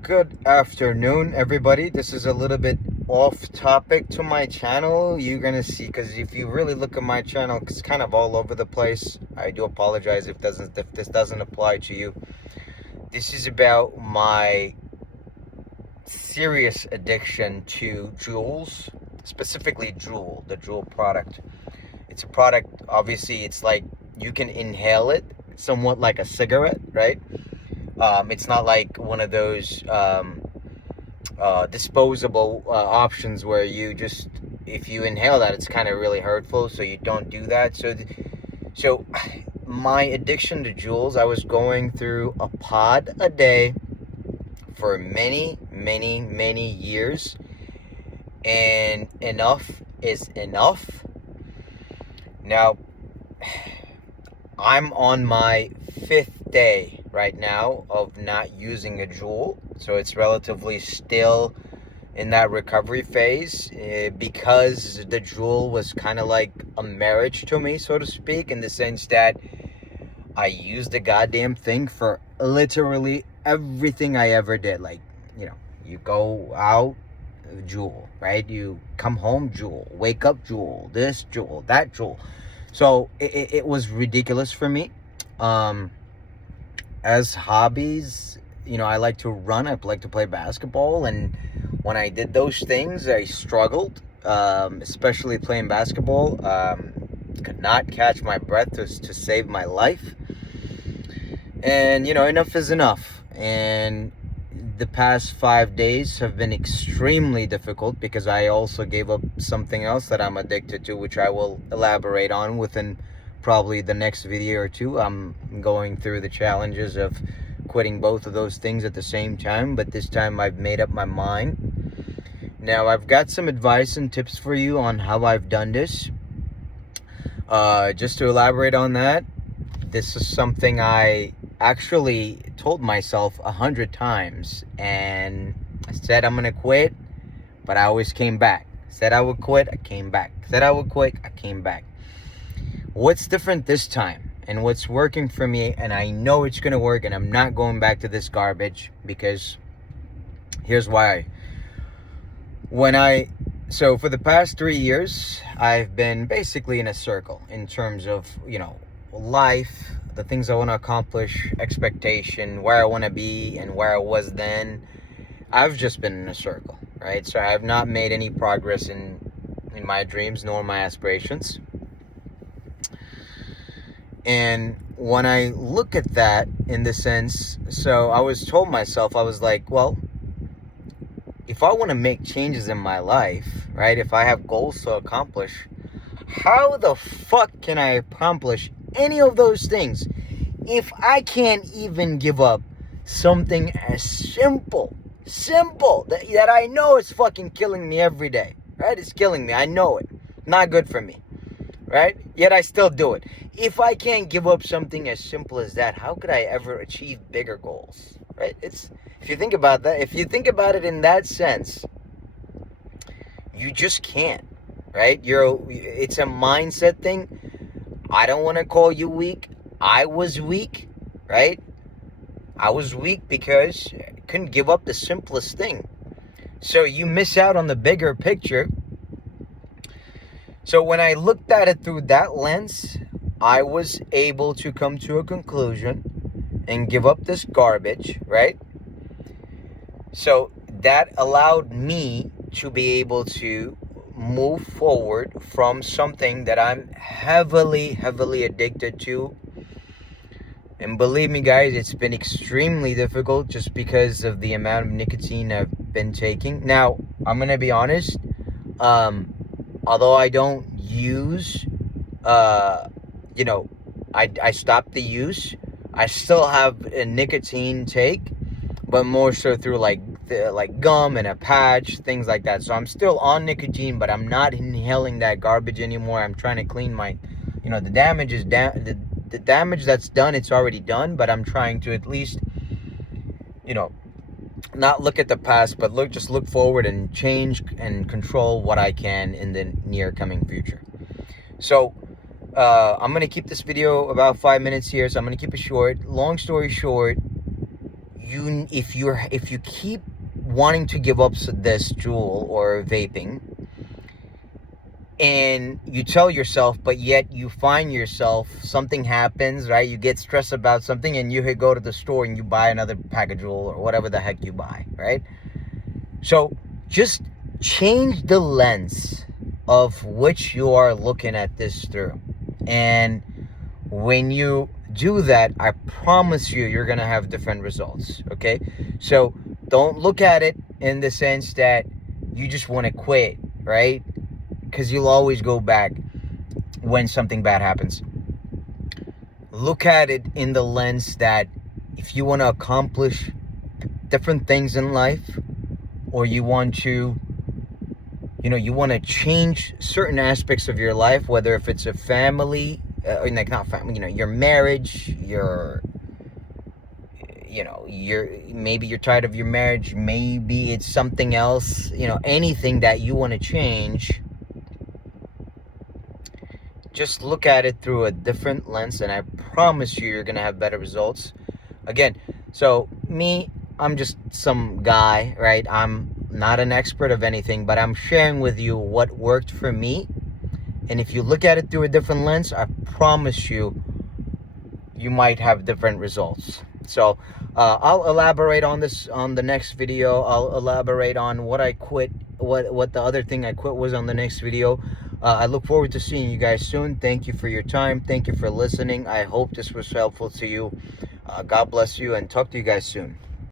Good afternoon, everybody. This is a little bit off topic to my channel. You're gonna see, because if you really look at my channel, it's kind of all over the place. I do apologize if this doesn't apply to you. This is about my serious addiction to Juuls, specifically Juul, the Juul product. It's a product, obviously, it's like you can inhale it, somewhat like a cigarette, right? It's not like one of those disposable options where you just, if you inhale that, it's kind of really hurtful, so you don't do that. So my addiction to Juuls, I was going through a pod a day for many years, and enough is enough. Now, I'm on my 5th day right now of not using a Juul, so it's relatively still in that recovery phase, because the Juul was kind of like a marriage to me, so to speak, in the sense that I used the goddamn thing for literally everything I ever did. Like, you go out, Juul, right? You come home, Juul. Wake up, Juul. This Juul, that Juul. So it was ridiculous for me. As hobbies, I like to run. I like to play basketball, and when I did those things, I struggled, especially playing basketball. Could not catch my breath to save my life. And enough is enough. And the past 5 days have been extremely difficult because I also gave up something else that I'm addicted to, which I will elaborate on within probably the next video or two. I'm going through the challenges of quitting both of those things at the same time, but this time I've made up my mind. Now, I've got some advice and tips for you on how I've done this. Just to elaborate on that, this is something I actually told myself 100 times, and I said I'm gonna quit, but I always came back. Said I would quit, I came back. Said I would quit, I came back. What's different this time, and what's working for me, and I know it's gonna work, and I'm not going back to this garbage, because here's why. So for the past 3 years, I've been basically in a circle in terms of, life, the things I want to accomplish, expectation, where I want to be, and where I was then. I've just been in a circle, right? So I've not made any progress in my dreams nor my aspirations. And when I look at that in the sense, so I was told myself, I was like, well, if I want to make changes in my life, right? If I have goals to accomplish, how the fuck can I accomplish any of those things if I can't even give up something as simple that I know is fucking killing me every day, right? It's killing me. I know it. Not good for me, right? Yet I still do it. If I can't give up something as simple as that, how could I ever achieve bigger goals, right? If you think about that, if you think about it in that sense, you just can't, right? It's a mindset thing. I don't want to call you weak. I was weak, right? I was weak because I couldn't give up the simplest thing. So you miss out on the bigger picture. So when I looked at it through that lens, I was able to come to a conclusion and give up this garbage, right? So that allowed me to be able to move forward from something that I'm heavily addicted to. And believe me, guys, it's been extremely difficult just because of the amount of nicotine I've been taking. Now, I'm gonna be honest, although I don't use, I stopped the use, I still have a nicotine take, but more so through like gum and a patch, things like that. So I'm still on nicotine, but I'm not inhaling that garbage anymore. I'm trying to clean my, the damage is down. The damage that's done, it's already done, but I'm trying to at least, not look at the past, but just look forward and change and control what I can in the near coming future. So I'm going to keep this video about 5 minutes here, so I'm going to keep it short. Long story short, if you keep wanting to give up this Juul or vaping, and you tell yourself, but yet you find yourself, something happens, right? You get stressed about something and you go to the store and you buy another pack of Juul or whatever the heck you buy, right? So just change the lens of which you are looking at this through. And when you do that, I promise you're going to have different results, okay? So don't look at it in the sense that you just want to quit, right? Because you'll always go back when something bad happens. Look at it in the lens that if you want to accomplish different things in life, or you want to, you want to change certain aspects of your life, whether if it's a family, like not family, your marriage, maybe you're tired of your marriage, maybe it's something else, anything that you want to change. Just look at it through a different lens, and I promise you're going to have better results. Again, so me, I'm just some guy, right? I'm not an expert of anything, but I'm sharing with you what worked for me. And if you look at it through a different lens, I promise you might have different results. So I'll elaborate on this on the next video. I'll elaborate on what I quit, what the other thing I quit was on the next video. I look forward to seeing you guys soon. Thank you for your time. Thank you for listening. I hope this was helpful to you. God bless you, and talk to you guys soon.